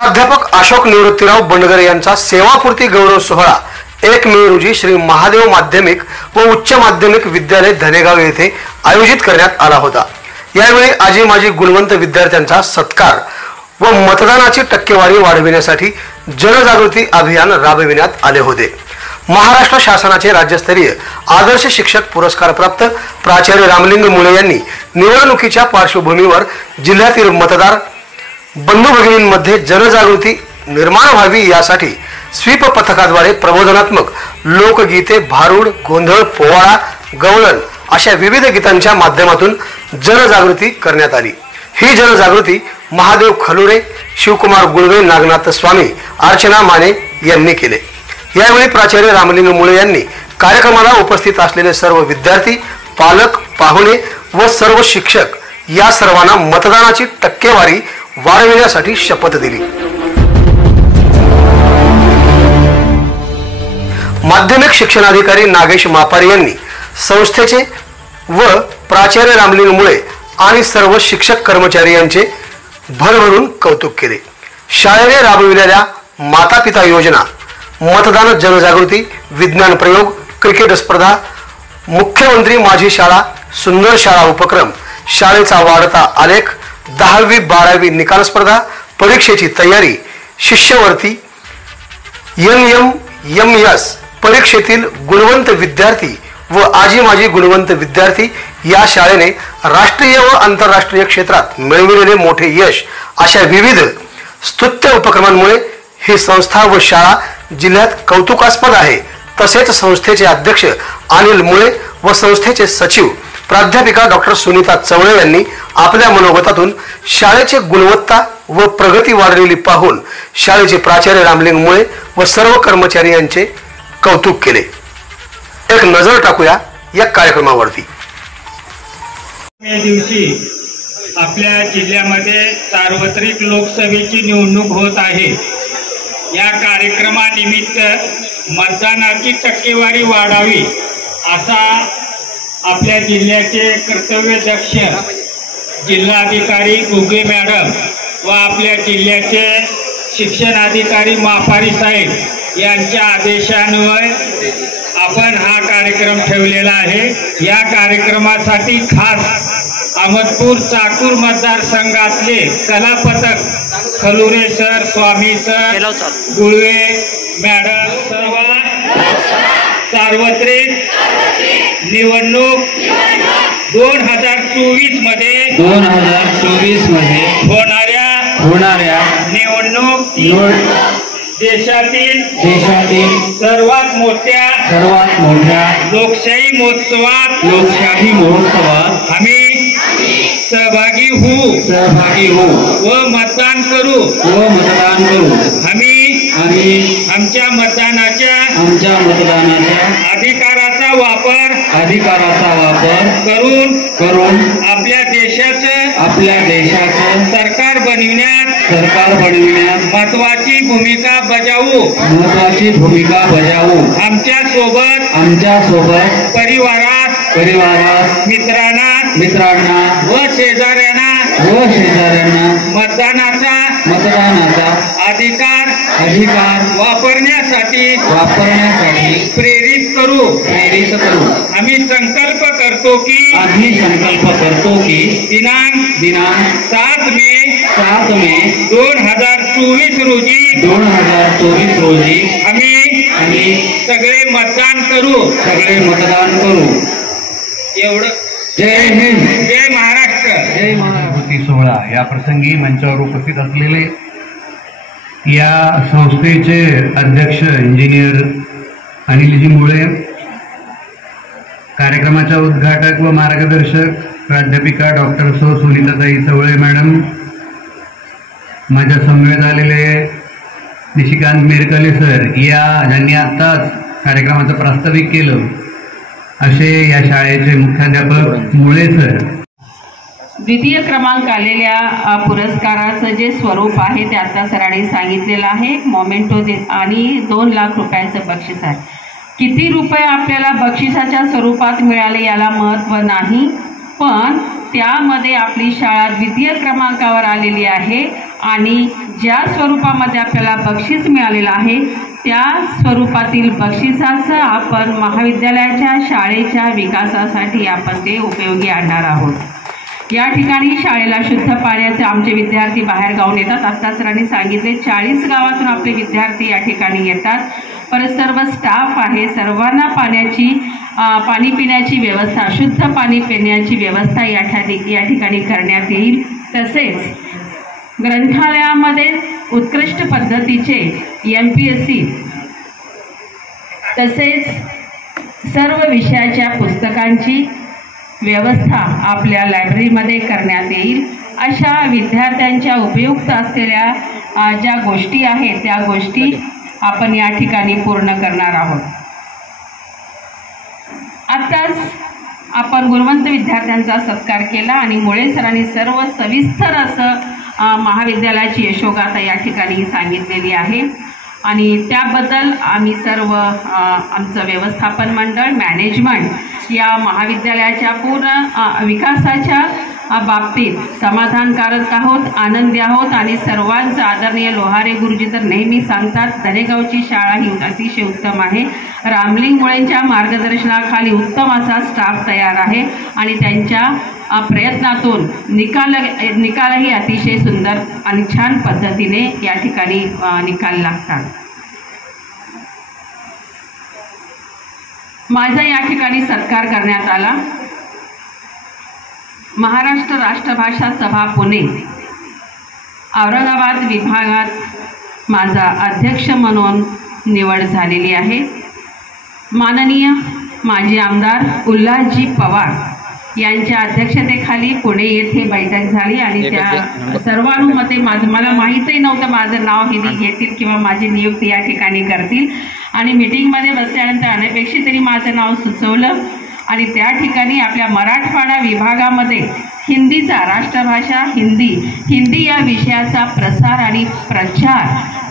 प्राध्यापक अशोक निवृत्तीराव बंडगर यांचा सेवापूर्ती गौरव सोहळा 1 मे रोजी श्री महादेव माध्यमिक व उच्च माध्यमिक विद्यालय धनेगाव येथे आयोजित करण्यात आला होता। यावेळी आजी माजी गुणवंत विद्यार्थ्यांचा सत्कार व मतदानाची टक्केवारी वाढविण्यासाठी जनजागृती अभियान राबविण्यात आले होते। महाराष्ट्र शासनाचे राज्यस्तरीय आदर्श शिक्षक पुरस्कार प्राप्त प्राचार्य रामलिंग मुळे यांनी निवडणुकीच्या पार्श्वभूमीवर जिल्ह्यातील मतदार बंधू भगिनींमध्ये जनजागृती निर्माण व्हावी यासाठी स्वीप पथकाद्वारे प्रबोधनात्मक लोकगीते, भारूड, गोंधळ, पोवाडा, गवळण अशा विविध गीतांच्या माध्यमातून जनजागृती करण्यात आली। ही जनजागृती महादेव खलुरे, शिवकुमार गुळवे, नागनाथ स्वामी, अर्चना माने यांनी केले। यावेळी प्राचार्य रामलिंग मुळे यांनी कार्यक्रमाला उपस्थित असलेले सर्व विद्यार्थी, पालक, पाहुणे व सर्व शिक्षक या सर्वांना मतदानाची टक्केवारी वाढविण्यासाठी शपथ दिली। माध्यमिक शिक्षणाधिकारी नागेश मापारी यांनी संस्थेचे व प्राचार्य रामलिंग मुळे आणि सर्व शिक्षक कर्मचारी यांचे भरभरून कौतुक केले। शाळेने राबविलेल्या माता पिता योजना, मतदान जनजागृती, विज्ञान प्रयोग, क्रिकेट स्पर्धा, मुख्यमंत्री माझी शाळा, सुंदर शाळा उपक्रम, शाळेचा वाढता आलेख, 10वी 12वी निकाल स्पर्धा, परीक्षेची तयारी, शिष्यवृत्ती, NMMS परीक्षेतील गुणवंत विद्यार्थी व आजी माजी गुणवंत विद्यार्थी या शाळेने राष्ट्रीय व आंतरराष्ट्रीय क्षेत्रात मिळविलेले मोठे यश अशा विविध स्तुत्य उपक्रमांमुळे ही संस्था व शाळा जिल्ह्यात कौतुकास्पद आहे। तसेच संस्थेचे अध्यक्ष अनिल मुळे व संस्थेचे सचिव प्राध्यापिका डॉक्टर सुनीता चवळे यांनी आपल्या मनोगतातून शाळेची गुणवत्ता व प्रगती वाढलेली पाहून शाळेचे प्राचार्य रामलिंग मुळे व सर्व कर्मचारी यांचे कौतुक केले। एक नजर टाकूया या कार्यक्रमावरती। मे दिवशी आपल्या जिल्ह्यामध्ये सार्वत्रिक लोकसभेची निवडणूक होत आहे। या कार्यक्रमानिमित्त मतदानाची टक्केवारी वाढावी असा आपल्या जिल्ह्याचे कर्तव्यदक्ष जिल्हाधिकारी गुगे मॅडम व आपल्या जिल्ह्याचे शिक्षणाधिकारी मापारी साहेब यांच्या आदेशान्वये आपण हा कार्यक्रम ठेवलेला आहे। या कार्यक्रमासाठी खास अहमदपूर चाकूर मतदारसंघातले कला पथक खलुरे सर, स्वामी सर, गुळवे मॅडम सर्व सार्वत्रिक निवडणूक 2024 मध्ये होणाऱ्या निवडणूक देशातील सर्वात मोठ्या लोकशाही महोत्सवात आम्ही सहभागी होऊ व मतदान करू। आम्ही आमच्या मतदानाच्या अधिकाराचा वापर करून आपल्या देशाचं सरकार बनविण्यात महत्वाची भूमिका बजावू। आमच्या सोबत परिवारास मित्रांना व शेजाऱ्यांना मतदानाचा अधिकार वापरण्यासाठी प्रेरित करू। आम्ही संकल्प करतो की दिनांक 7 मे 2024 रोजी आम्ही सगळे मतदान करू। एवढं। जय हिंद, जय महाराष्ट्र, जय महाराष्ट्र। सोहळा या प्रसंगी मंचावर उपस्थित असलेले या संस्थेचे अध्यक्ष इंजिनियर अनिलजी मुळे, कार्यक्रमाच्या उद्घाटक व मार्गदर्शक प्राध्यापिका डॉक्टर सुनीताताई चवळे मॅडम, माझ्या समवेत आलेले निशिकांत मिरकले सर ज्यांनी आत्ताच कार्यक्रमाचं प्रास्ताविक केलं, असे या शाळेचे मुख्याध्यापक मुळे सर। द्वितीय क्रमांक आलेल्या पुरस्काराचं जे स्वरूप आहे ते आता सरांनी सांगितलेलं आहे। मोमेंटो आणि 2 लाख रुपयाचं बक्षीस आहे। किती रुपये आपल्याला बक्षिसाच्या स्वरूपात मिळाले याला महत्त्व नाही, पण त्यामध्ये आपली शाळा द्वितीय क्रमांकावर आलेली आहे आणि ज्या स्वरूपामध्ये आपल्याला बक्षीस मिळालेलं आहे त्या स्वरूपातील बक्षिसाचं आपण महाविद्यालयाच्या शाळेच्या विकासासाठी आपण ते उपयोगी आणणार आहोत। या ठिकाणी शाळेला शुद्ध पाण्याचे आमचे विद्यार्थी बाहेर गावून येतात। आत्ता सरांनी सांगितले 40 गावातून आपले विद्यार्थी या ठिकाणी येतात, परत सर्व स्टाफ आहे, सर्वांना पाणी पिण्याची व्यवस्था, शुद्ध पाणी पिण्याची व्यवस्था या ठिकाणी करण्यात येईल। तसेच ग्रंथालयामध्ये उत्कृष्ट पद्धतीचे MPSC तसेच सर्व विषयाच्या पुस्तकांची व्यवस्था आपल्या लायब्ररीमध्ये करण्यात येईल। अशा विद्यार्थ्यांच्या उपयुक्त असलेल्या ज्या गोष्टी आहेत त्या गोष्टी आपण या ठिकाणी पूर्ण करणार आहोत। आत्ताच आपण गुणवंत विद्यार्थ्यांचा सत्कार केला आणि मुळे सरांनी सर्व सविस्तर असं महाविद्यालयाची यशोगाथा या ठिकाणी सांगितलेली आहे आणि त्याबद्दल आम्ही सर्व आमचं व्यवस्थापन मंडळ, मॅनेजमेंट या महाविद्यालयाच्या पूर्ण विकासाच्या बाबतीत समाधानकारक आहोत, आनंदी आहोत आणि सर्वांचं आदरणीय लोहारे गुरुजी तर नेहमी सांगतात धनेगावची शाळा ही अतिशय उत्तम आहे। रामलिंग मुळेंच्या मार्गदर्शनाखाली उत्तम असा स्टाफ तयार आहे आणि त्यांच्या प्रयत्नातून निकालही अतिशय सुंदर आणि छान पद्धतीने या ठिकाणी निकाल लागतात। माझा या ठिकाणी सत्कार करण्यात आला। महाराष्ट्र राष्ट्रभाषा सभा पुणे औरंगाबाद विभागात माझा अध्यक्ष म्हणून निवड झालेली आहे। माननीय माजी आमदार उल्हासजी पवार यांच्या अध्यक्षतेखाली पुणे येथे बैठक झाली आणि त्या सर्वानुमते मला माहीतही नव्हतं माझं नाव हे घेतील किंवा माझी नियुक्ती या ठिकाणी करतील आणि मीटिंगमध्ये बसल्यानंतर अनपेक्षित तरी माझं नाव सुचवलं आणि त्या ठिकाणी आपल्या मराठवाडा विभागामध्ये हिंदीचा राष्ट्रभाषा हिंदी या विषयाचा प्रसार आणि प्रचार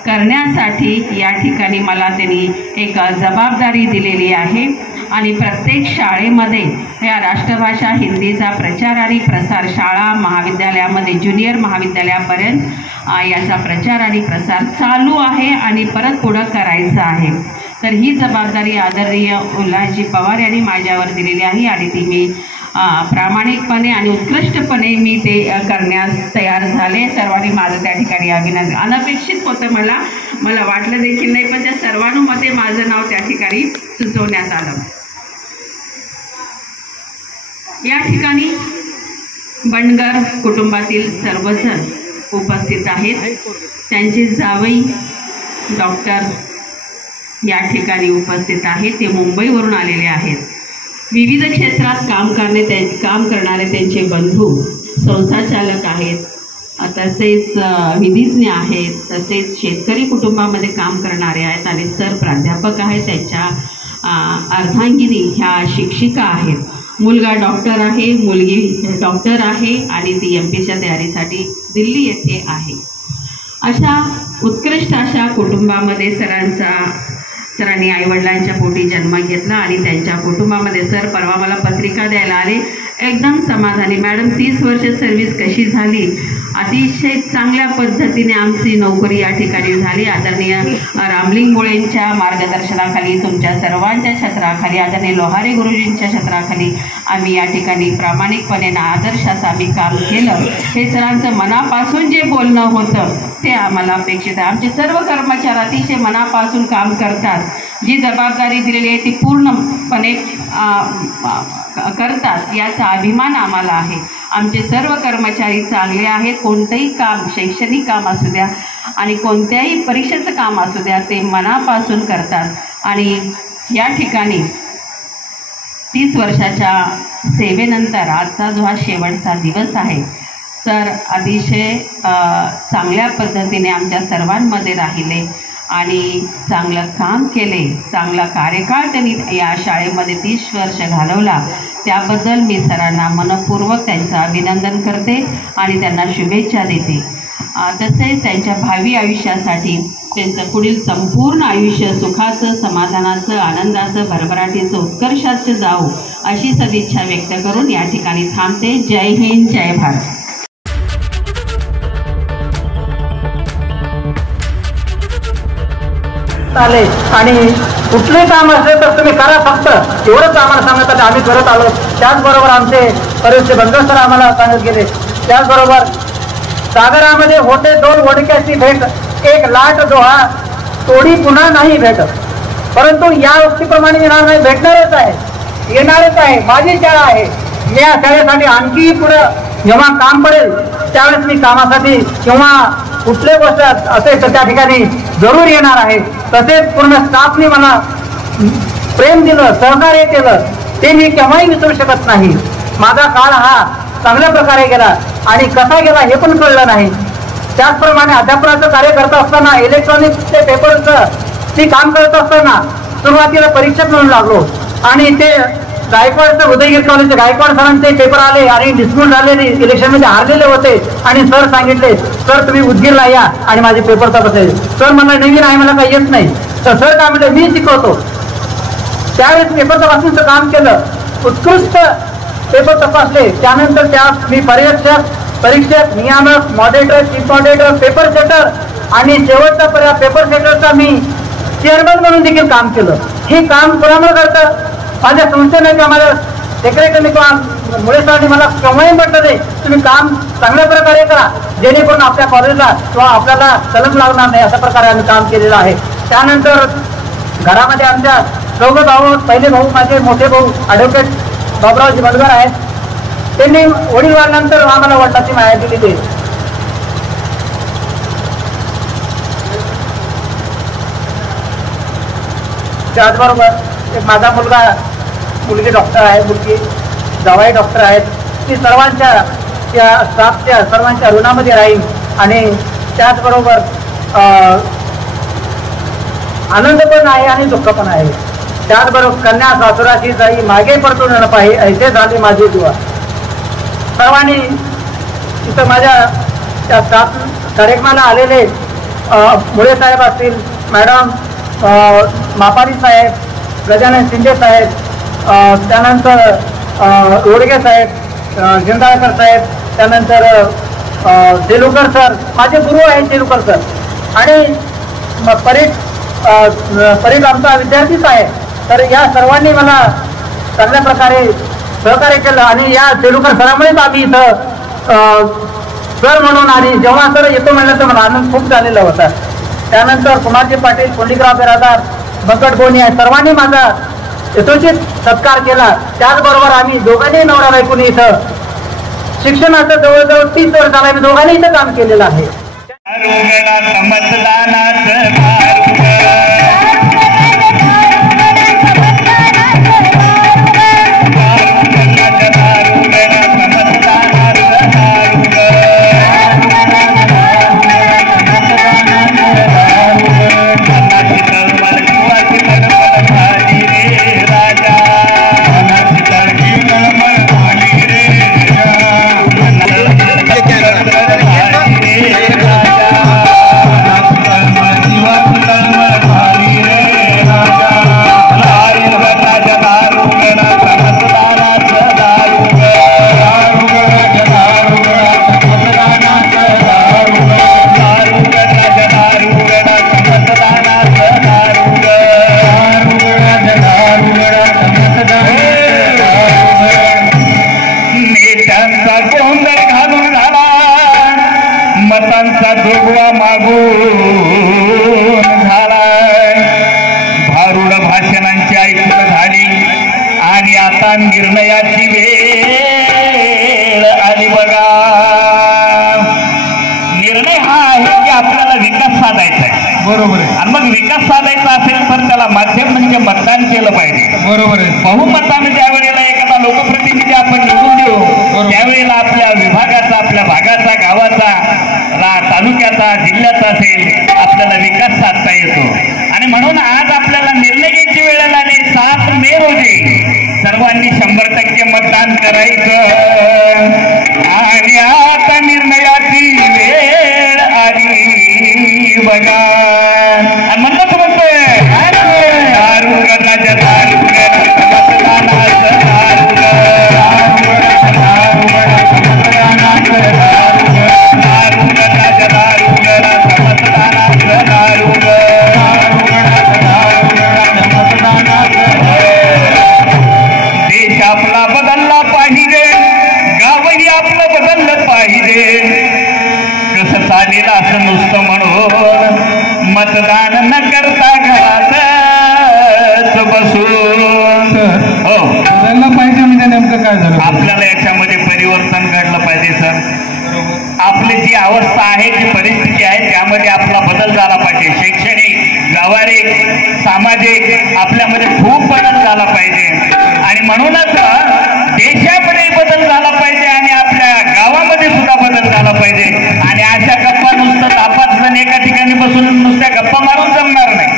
करण्यासाठी या ठिकाणी मला त्यांनी एक जबाबदारी दिलेली आहे आणि प्रत्येक शाळेमध्ये या राष्ट्रभाषा हिंदीचा प्रचार आणि प्रसार शाळा महाविद्यालयामध्ये ज्युनियर महाविद्यालयापर्यंत याचा प्रचार आणि प्रसार चालू आहे आणि परत पुढं करायचं आहे। तर ही जबाबदारी आदरणीय उल्हासजी पवार यांनी माझ्यावर दिलेली आहे आणि ती मी प्रामाणिकपणे आणि उत्कृष्टपणे मी ते करण्यास तयार झाले। सर्वांनी माझं त्या ठिकाणी अभिनंदन। अनपेक्षित होतं, मला वाटलं देखील नाही, पण त्या सर्वानुमते माझं नाव त्या ठिकाणी सुचवण्यात आलं। या ठिकाणी बंडगर कुटुंबातील सर्वजण उपस्थित आहेत। त्यांचे जावई डॉक्टर या ठिकाणी उपस्थित आहेत, ते मुंबईवरून आलेले आहेत। विविध क्षेत्रात काम करणारे त्यांचे बंधू संस्थाचालक आहेत, तसेच विधिज्ञ आहेत, तसेच शेतकरी कुटुंबामध्ये काम करणारे आहेत आणि सर प्राध्यापक आहेत। त्यांच्या अर्धांगिनी ह्या शिक्षिका आहेत। मुलगा डॉक्टर आहे, मुलगी डॉक्टर आहे आणि ती MPच्या तयारीसाठी दिल्ली येथे आहे। अशा उत्कृष्ट अशा कुटुंबामध्ये सरांनी आईवडिलांच्या पोटी जन्म घेतला आणि त्यांच्या कुटुंबामध्ये सर परवा मला पत्रिका द्यायला आले, एकदम समाधानी। मॅडम 30 वर्ष सर्व्हिस कशी झाली? अतिशय चांगल्या पद्धतीने आमची नोकरी या ठिकाणी झाली। आदरणीय रामलिंग मुळेंच्या मार्गदर्शनाखाली, तुमच्या सर्वांच्या छत्राखाली, आदरणीय लोहारे गुरुजींच्या छत्राखाली आम्ही या ठिकाणी प्रामाणिकपणे आदर्शाचं आम्ही काम केलं। हे सरांचं मनापासून जे बोलणं होतं ते आम्हाला अपेक्षित आहे। आमचे सर्व कर्मचारी अतिशय मनापासून काम करतात, जी जबाबदारी दिलेली आहे ती पूर्णपणे करतात, याचा अभिमान आम्हाला आहे। आमचे सर्व कर्मचारी चांगले आहेत। कोणतंही काम, शैक्षणिक काम असू द्या आणि कोणत्याही परीक्षेचं काम असू द्या, ते मनापासून करतात आणि या ठिकाणी 30 वर्षाच्या सेवेनंतर आजचा जो हा शेवटचा दिवस आहे, सर अतिशय चांगल्या पद्धतीने आमच्या सर्वांमध्ये राहिले आणि चांगलं काम केले, चांगला कार्यकाळ त्यांनी या शाळेमध्ये 30 वर्ष घालवला। त्याबद्दल मी सरांना मनपूर्वक त्यांचं अभिनंदन करते आणि त्यांना शुभेच्छा देते। तसेच त्यांच्या भावी आयुष्यासाठी त्यांचं पुढील संपूर्ण आयुष्य सुखाचं, समाधानाचं, आनंदाचं, भरभराटीचं, उत्कर्षाचं जावो अशी सदिच्छा व्यक्त करून या ठिकाणी थांबते। जय हिंद, जय भारत। आले आणि कुठलंही काम असेल तर तुम्ही करा, फक्त एवढंच आम्हाला सांगत आले, आम्ही करत आलो. त्याचबरोबर आमचे परीक्षे बंदर सर आम्हाला सांगत गेले. त्याचबरोबर सागरामध्ये होते 2 वडक्याची भेट, एक लाट डोहा तोडी पुन्हा नाही भेटत. परंतु या व्यक्तीप्रमाणे येणार नाही, भेटणारच आहे, येणारच आहे. माझी शाळा आहे, मी या शाळेसाठी आणखी पुढं जेव्हा काम पडेल त्यावेळेस मी कामासाठी किंवा कुठल्याही गोष्ट असेल तर त्या ठिकाणी जरूर येणार आहे. तसेच पूर्ण स्टाफने मला प्रेम दिलं, सहकार्य केलं, ते मी केव्हाही विसरू शकत नाही. माझा काळ हा चांगल्या प्रकारे गेला आणि कसा गेला हे पण कळलं नाही. त्याचप्रमाणे अध्यापनाचं कार्य करत असताना इलेक्ट्रॉनिक्सचे पेपरचं ते काम करत असताना सुरुवातीला परीक्षक म्हणून लागलो आणि ते गायकवाडचं उदयगिरी कॉलेजचे गायकवाड सरांचे पेपर आले आणि डिस्प्यूट झालेले, इलेक्शनमध्ये हारलेले होते आणि सर सांगितले, सर तुम्ही उदगीरला या आणि माझे पेपर तपासेल. सर मला नवीन आहे, मला काही येत नाही. तर सर काय म्हटलं, मी शिकवतो. त्यावेळेस पेपर तपासणीचं काम केलं, उत्कृष्ट पेपर तपासले. त्यानंतर त्यात मी परीक्षक, नियामक, मॉडेरेटर, चीफ मॉडेरेटर, पेपर सेटर आणि शेवटचा पेपर सेटरचा मी चेअरमन म्हणून देखील काम केलं. हे काम कोणामुळे करतं? माझ्या संस्थेने किंवा माझ्या सेक्रेटरीने किंवा मुळे सरांनी मला केव्हाही म्हटलं ते तुम्ही काम चांगल्या प्रकारे करा, जेणेकरून आपल्या कॉलेजला किंवा आपल्याला तलम लागणार नाही, अशा प्रकारे आम्ही काम केलेलं आहे. त्यानंतर घरामध्ये आमच्या चौघ भाऊ, पहिले भाऊ माझे मोठे भाऊ ॲडव्होकेट बाबुरावजी बलगार आहेत. त्यांनी वडील वाढल्यानंतर आम्हाला वडिलांची माया दिली. ते त्याचबरोबर एक माझा मुलगी डॉक्टर आहे, मुलगी जावाई डॉक्टर आहेत. ती सर्वांच्या त्या स्टाफच्या सर्वांच्या ऋणामध्ये राहील आणि त्याचबरोबर आनंद पण आहे आणि दुःख पण आहे. त्याचबरोबर कन्या सासुराची जाई मागे पडतो न पाहिजे, ऐसे झाले माझी दुआ. सर्वांनी इथं माझ्या त्या स्टाफ कार्यक्रमाला आलेले मुळे साहेब असतील, मॅडम मापारी साहेब, गजानन शिंदे साहेब, त्यानंतर रोडगे साहेब, जिंदाळकर साहेब, त्यानंतर देलुकर सर, माझे गुरु आहेत देलुकर सर, आणि परीट आमचा विद्यार्थीच आहे. तर या सर्वांनी मला चांगल्या प्रकारे सहकार्य केलं आणि या देलुकर सरामुळेच आम्ही इथं सर म्हणून आणि जेव्हा सर येतो म्हणलं तर मला आनंद खूप झालेला होता. त्यानंतर कुमारजी पाटील, कोंडीकराव बिरादार, बंकट गोनी आहे, सर्वांनी माझा यथोचित सत्कार केला. त्याचबरोबर आम्ही दोघांनी नवरा बायकोनी इथं शिक्षणाचं जवळजवळ 30 वर्ष झालं आम्ही दोघांनी इथं काम केलेलं आहे. मतांचा जोगवा मागून झालाय, भारूड भाषणांची ऐकून झाली आणि आता निर्णयाची वेळ आली बघा. निर्णय हा आहे की आपल्याला विकास साधायचा आहे, बरोबर आहे. आणि मग विकास साधायचा असेल तर त्याला माध्यम म्हणजे मतदान केलं पाहिजे, बरोबर आहे. बहुमताने ज्या वेळेला एखादा लोकप्रतिनिधी आपण निवडून देऊ त्यावेळेला आपल्या विभागाचा, आपल्या भागाचा, गावाचा, तालुक्याचा, जिल्ह्याचा असेल आपल्याला विकास साधता येतो. आणि म्हणून आज आपल्याला निर्णय घ्यायची वेळ आली. 7 मे रोजी सर्वांनी 100% मतदान करायचं आणि आता निर्णयाची वेळ आली बघा. आणि म्हणतात म्हणतोय दारुगणाच्या मतदान न करता घरातच बसून. हो बदललं पाहिजे म्हणजे नेमकं काय झालं? आपल्याला याच्यामध्ये परिवर्तन घडलं पाहिजे सर. आपली जी अवस्था आहे, जी परिस्थिती आहे, त्यामध्ये आपला बदल झाला पाहिजे. शैक्षणिक, व्यावहारिक, सामाजिक आपल्यामध्ये खूप बदल झाला पाहिजे. आणि म्हणूनच देशामध्ये बदल झाला पाहिजे आणि आपल्या गावामध्ये सुद्धा बदल झाला पाहिजे. आणि अशा गप्पा नुसतं 5 जण एका ठिकाणी बसून नुसत्या गप्पा मारून जमणार नाही.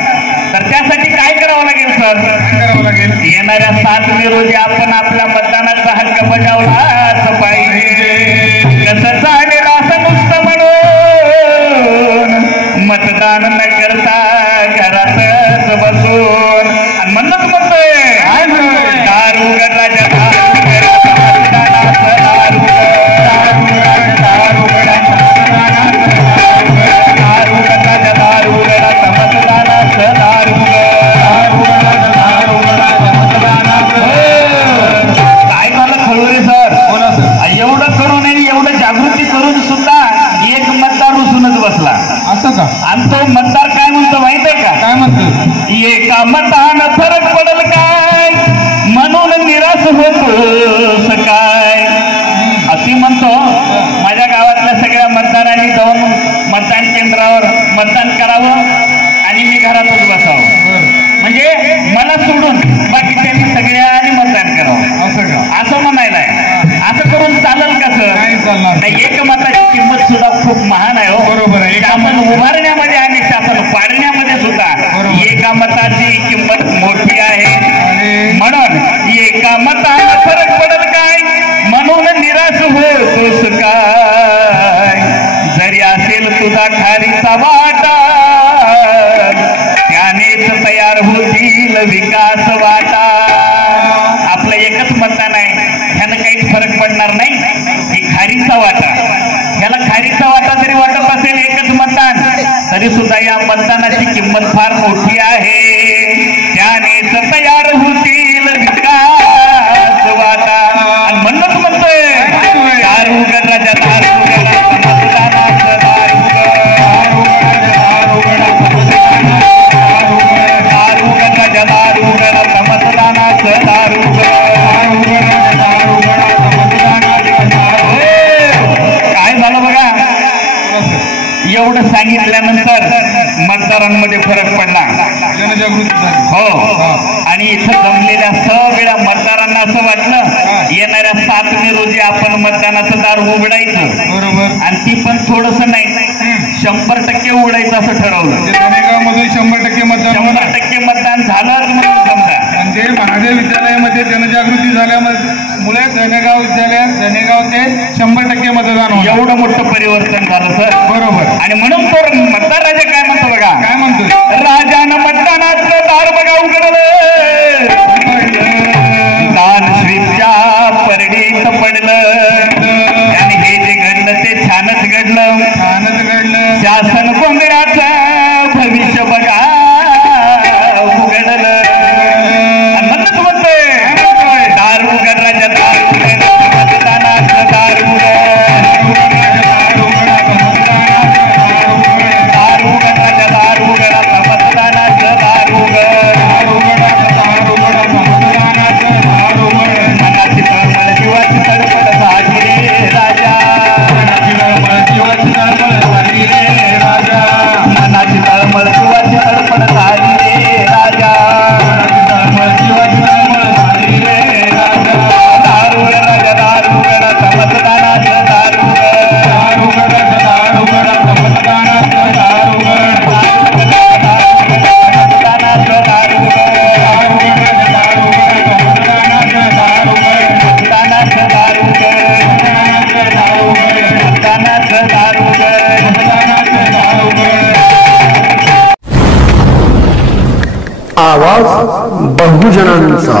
तर त्यासाठी काय करावं लागेल सर? करावं लागेल. येणाऱ्या 7 मे रोजी आपण आपल्या मतदानाचा हक्क बजावलाच पाहिजे. कसं चालेल असं नुसतं म्हणून मतदान न करता घरातच बसून. आणि म्हणूनच म्हणतोय दारू गटाच्या दारू मतदानाचं दारू गटाच्या दारू गडाचं मतदानाचं दारू काय झालं खळोरे सर? एवढं करूनही एवढं जागृती करून सुद्धा एक मतदार रुसूनच बसला. असं का? आणि तो मतदार काय म्हणतो माहित आहे का? काय म्हणतो? एका मतानं फरक पडल काय म्हणून निराश होतोस काय अशी म्हणतो. माझ्या गावातल्या सगळ्या मतदारांनी जाऊन मतदान केंद्रावर मतदान करावं आणि मी घरातच बसावं. म्हणजे मला सोडून बाकी त्यांनी सगळ्यांनी मतदान करावं. असं का? असं म्हणायला आहे. असं करून चालेल कसं? नाही चालणार. नाही, एक मताची किंमत सुद्धा खूप महान आहे. हो बरोबर आहे. शासन उभारण्यामध्ये आणि शासन पाडण्यामध्ये सुद्धा एका मताची किंमत मोठी आहे. म्हणून एका मताला फरक पडल काय म्हणून निराश होतोस काय. जरी असेल तुझा खारीचा वाटा त्यानेच तयार होतील विकास वाटा. आपलं एकच मतदान आहे, ह्यानं काहीच फरक पडणार नाही. ही खारीचा वाटा, ह्याला खारीचा वाटा जरी वाटत असेल एकच मतदान तरी सुद्धा या मतदानाची किंमत फार मोठी आहे. त्यानेच तयार होतील विकास वाटा. आणि म्हणूनच म्हणतोय दारू गटाच्या दारू मतदानाचं दारू गटाच्या दारू मतदानाचं दारू. काय झालं बघा, एवढं सांगितल्यानंतर मतदारांमध्ये फरक पडला. जनजागृती झाली. हो. आणि इथं जमलेल्या सगळ्या मतदारांना असं वाटलं येणाऱ्या 7 मे रोजी आपण मतदानाचं दार उघडायचं. बरोबर. आणि ती पण थोडस नाही 100% उघडायचं असं ठरवलं. धनेगावमधून 100% मतदान. 100% मतदान झालंच म्हणून समजा. आणि ते महादेव विद्यालयामध्ये जनजागृती झाल्यामुळे धनेगाव ते 100% मतदान होतं. एवढं मोठं परिवर्तन झालं सर. बरोबर. आणि म्हणून तो मतदार राजा काय म्हणतो बघा, काय म्हणतो? राजानं मतदानाचं दार बघा उघडलं, दान स्वीपच्या परडीत पडलं. आणि हे जे घडलं ते छानच घडलं. शासन गोंधळाचं भविष्य बघा उघडलं. आणि म्हणूनच म्हणतोय दारू गटाच्या दारू मतदानाचं दारू गटाच्या दारू गडाचं मतदानाचं दारू मनाची तळमळ जीवाची तडफड झाली रे राजा. मनाची तळमळ जीवाची तडफड झाली रे राजा. दारू गडाच्या दारू गडाचं मतदानाचं दारू आवाज बहुजनांचा.